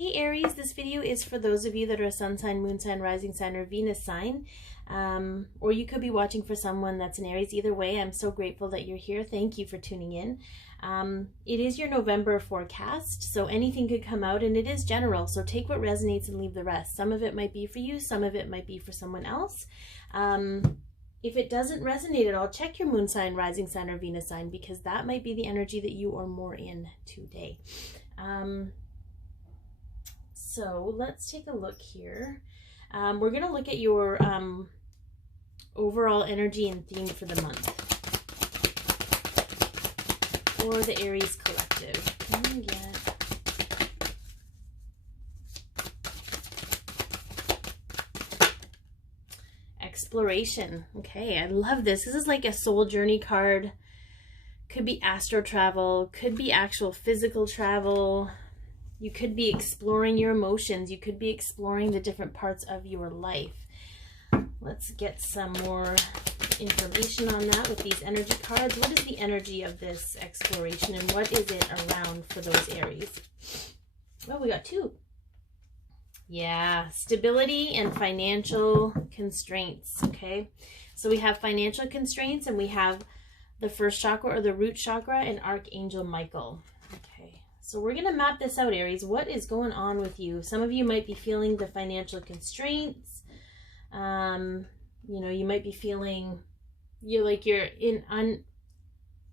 Hey Aries, this video is for those of you that are a sun sign, moon sign, rising sign, or Venus sign. Or you could be watching for someone that's an Aries. Either way, I'm so grateful that you're here. Thank you for tuning in. It is your November forecast, so anything could come out, and it is general, so take what resonates and leave the rest. Some of it might be for you, some of it might be for someone else. If it doesn't resonate at all, check your moon sign, rising sign, or Venus sign, because that might be the energy that you are more in today. So let's take a look here. We're going to look at your overall energy and theme for the month for the Aries collective. Can we get exploration? Okay, I love this. This is like a soul journey card. Could be astro travel, could be actual physical travel. You could be exploring your emotions. You could be exploring the different parts of your life. Let's get some more information on that with these energy cards. What is the energy of this exploration and what is it around for those Aries? Well, we got two. Yeah, stability and financial constraints, okay? So we have financial constraints and we have the first chakra or the root chakra and Archangel Michael. Okay, so we're going to map this out, Aries. What is going on with you? Some of you might be feeling the financial constraints. You know, you might be feeling you're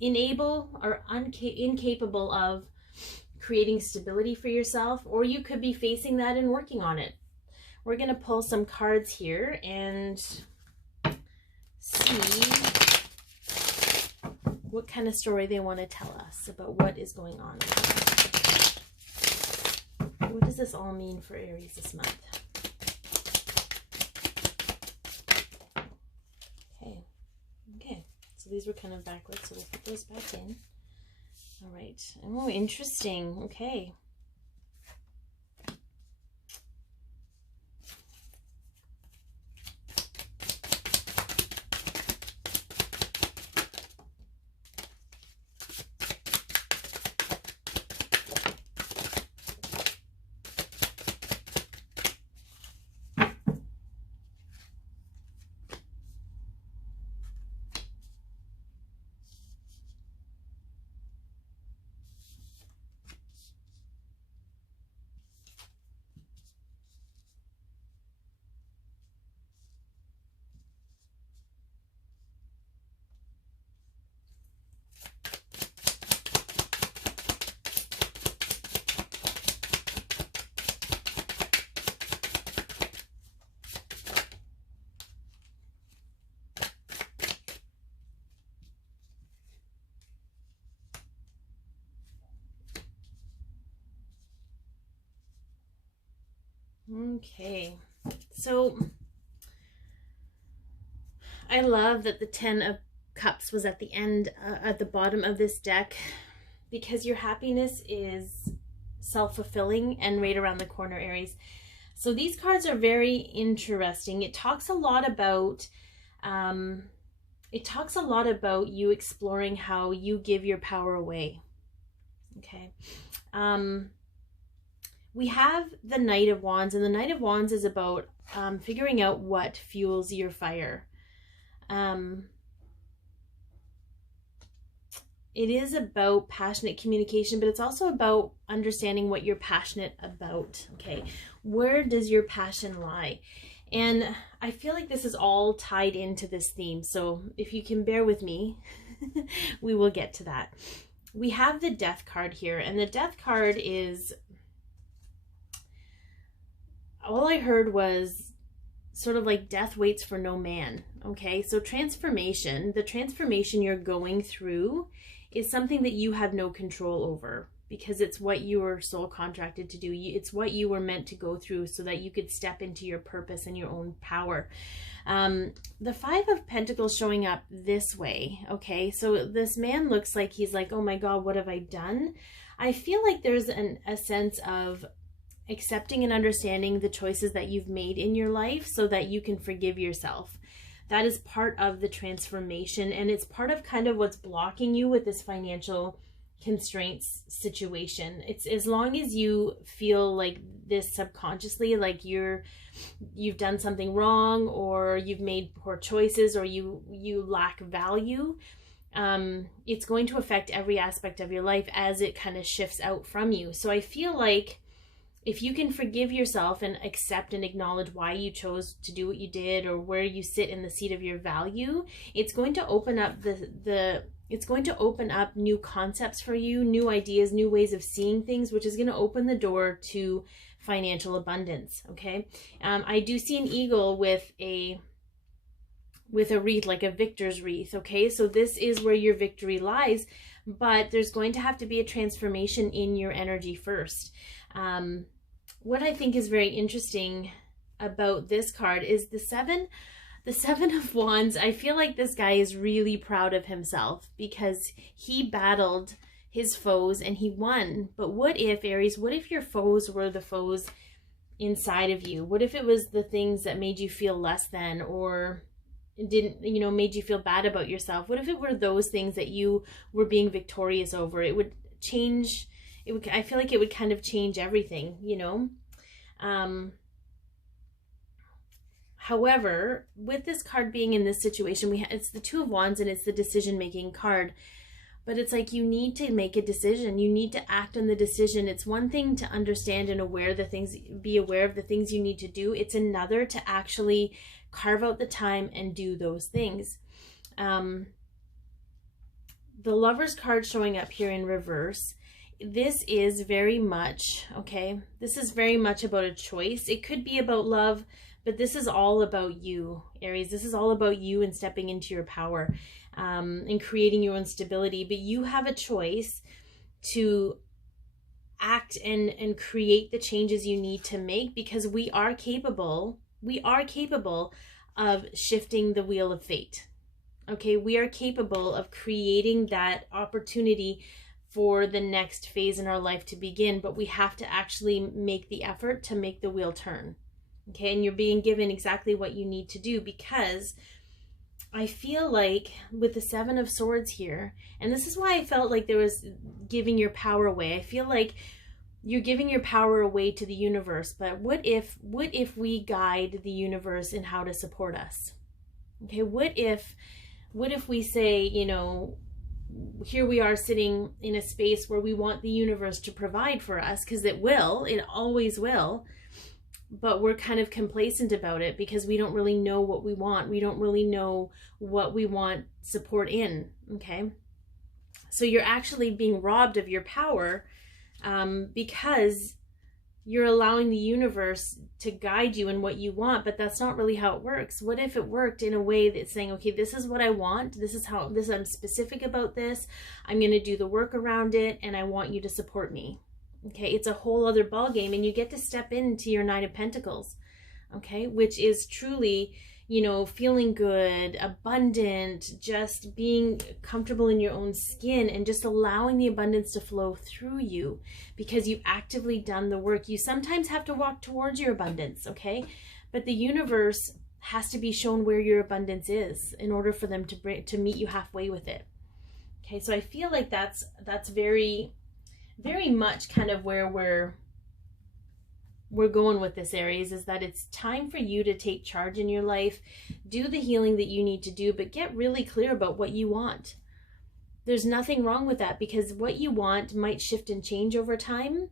unable or incapable of creating stability for yourself, or you could be facing that and working on it. We're going to pull some cards here and see what kind of story they want to tell us about what is going on. What does this all mean for Aries this month? Okay, so these were kind of backwards, so we'll put those back in. All right. Oh, interesting. Okay. Okay, so I love that the 10 of Cups was at the end, at the bottom of this deck, because your happiness is self-fulfilling and right around the corner, Aries. So these cards are very interesting. It talks a lot about, you exploring how you give your power away. Okay. We have the Knight of Wands, and the Knight of Wands is about figuring out what fuels your fire. It is about passionate communication, but it's also about understanding what you're passionate about. Okay, where does your passion lie? And I feel like this is all tied into this theme, so if you can bear with me, we will get to that. We have the Death card here, and the Death card is... all I heard was sort of like death waits for no man. Okay, so transformation, the transformation you're going through is something that you have no control over, because it's what you were soul contracted to do. It's what you were meant to go through so that you could step into your purpose and your own power. The Five of Pentacles showing up this way. Okay, so this man looks like he's like, oh my God, what have I done? I feel like there's a sense of accepting and understanding the choices that you've made in your life so that you can forgive yourself. That is part of the transformation, and it's part of kind of what's blocking you with this financial constraints situation. It's as long as you feel like this subconsciously, like you've done something wrong, or you've made poor choices, or you lack value, it's going to affect every aspect of your life as it kind of shifts out from you. So I feel like if you can forgive yourself and accept and acknowledge why you chose to do what you did, or where you sit in the seat of your value, it's going to open up it's going to open up new concepts for you, new ideas, new ways of seeing things, which is going to open the door to financial abundance. Okay. I do see an eagle with a wreath, like a victor's wreath. Okay. So this is where your victory lies, but there's going to have to be a transformation in your energy first. What I think is very interesting about this card is the Seven of Wands. I feel like this guy is really proud of himself because he battled his foes and he won. But what if, Aries, what if your foes were the foes inside of you? What if it was the things that made you feel less than, or didn't, made you feel bad about yourself? What if it were those things that you were being victorious over? It would change. I feel like it would kind of change everything, However, with this card being in this situation, it's the Two of Wands and it's the decision-making card. But it's like you need to make a decision. You need to act on the decision. It's one thing to understand and be aware of the things you need to do. It's another to actually carve out the time and do those things. The Lover's card showing up here in reverse. This is very much, okay, this is very much about a choice. It could be about love, but this is all about you, Aries. This is all about you and stepping into your power, and creating your own stability. But you have a choice to act and create the changes you need to make, because we are capable of shifting the wheel of fate. Okay, we are capable of creating that opportunity for the next phase in our life to begin, but we have to actually make the effort to make the wheel turn. Okay, and you're being given exactly what you need to do, because I feel like with the Seven of Swords here, and this is why I felt like there was giving your power away. I feel like you're giving your power away to the universe, but what if we guide the universe in how to support us? Okay, what if we say, here we are sitting in a space where we want the universe to provide for us, because it always will, but we're kind of complacent about it because we don't really know what we want. We don't really know what we want support in, okay? So you're actually being robbed of your power because you're allowing the universe to guide you in what you want, but that's not really how it works. What if it worked in a way that's saying, okay, this is what I want. I'm specific about this. I'm going to do the work around it, and I want you to support me. Okay, it's a whole other ball game, and you get to step into your Nine of Pentacles, okay, which is truly, feeling good, abundant, just being comfortable in your own skin, and just allowing the abundance to flow through you because you've actively done the work. You sometimes have to walk towards your abundance, okay, but the universe has to be shown where your abundance is in order for them to meet you halfway with it. Okay, so I feel like that's very, very much kind of where we're going with this, Aries, is that it's time for you to take charge in your life, do the healing that you need to do, but get really clear about what you want. There's nothing wrong with that, because what you want might shift and change over time,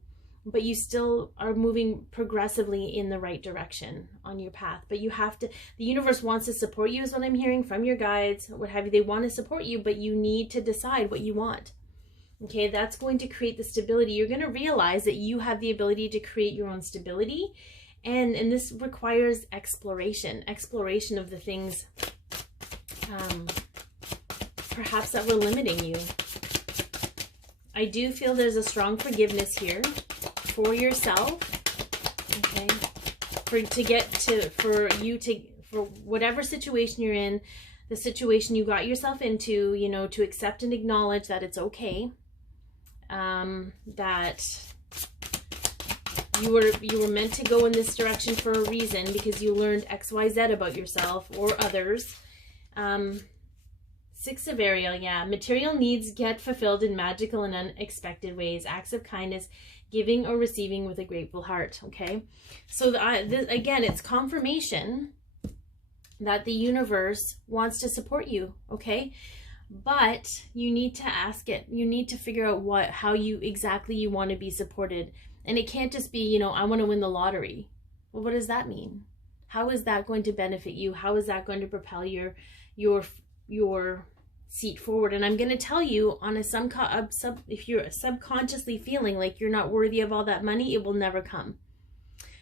but you still are moving progressively in the right direction on your path. But you have to, the universe wants to support you, is what I'm hearing from your guides, what have you. They want to support you, but you need to decide what you want. Okay, that's going to create the stability. You're going to realize that you have the ability to create your own stability. And this requires exploration of the things perhaps that were limiting you. I do feel there's a strong forgiveness here for yourself. Okay, for whatever situation you're in, the situation you got yourself into, to accept and acknowledge that it's okay. That you were meant to go in this direction for a reason, because you learned XYZ about yourself or others. Six of Ariel, yeah. Material needs get fulfilled in magical and unexpected ways. Acts of kindness, giving or receiving with a grateful heart, okay? So again, it's confirmation that the universe wants to support you, okay? But you need to ask it. You need to figure out how exactly you want to be supported. And it can't just be, you know, I want to win the lottery. Well, what does that mean? How is that going to benefit you? How is that going to propel your seat forward? And I'm going to tell you, on if you're subconsciously feeling like you're not worthy of all that money, it will never come.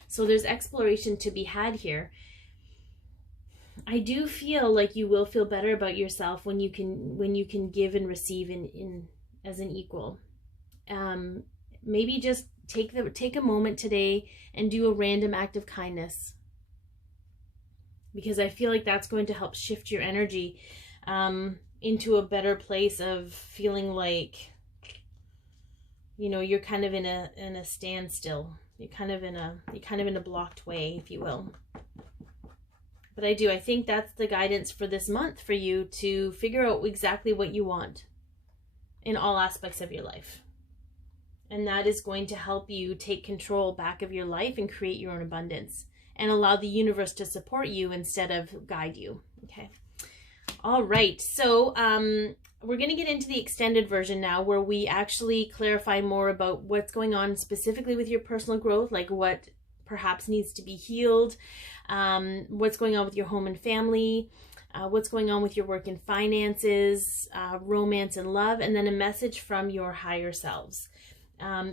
So there's exploration to be had here. I do feel like you will feel better about yourself when you can give and receive in as an equal. Maybe just take a moment today and do a random act of kindness, because I feel like that's going to help shift your energy into a better place of feeling like, you know, you're kind of in a standstill. You're kind of in a blocked way, if you will. But I think that's the guidance for this month for you, to figure out exactly what you want in all aspects of your life. And that is going to help you take control back of your life and create your own abundance, and allow the universe to support you instead of guide you. Okay. All right. So we're going to get into the extended version now, where we actually clarify more about what's going on specifically with your personal growth, like what perhaps needs to be healed, what's going on with your home and family, what's going on with your work and finances, romance and love, and then a message from your higher selves.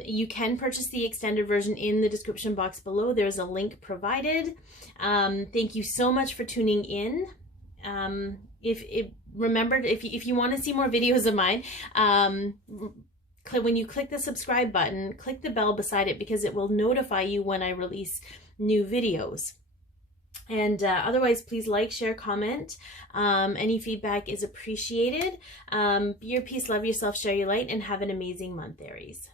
You can purchase the extended version in the description box below. There's a link provided. Thank you so much for tuning in. Remember, if you want to see more videos of mine, when you click the subscribe button, click the bell beside it, because it will notify you when I release new videos. And otherwise, please like, share, comment. Any feedback is appreciated. Be your peace, love yourself, share your light, and have an amazing month, Aries.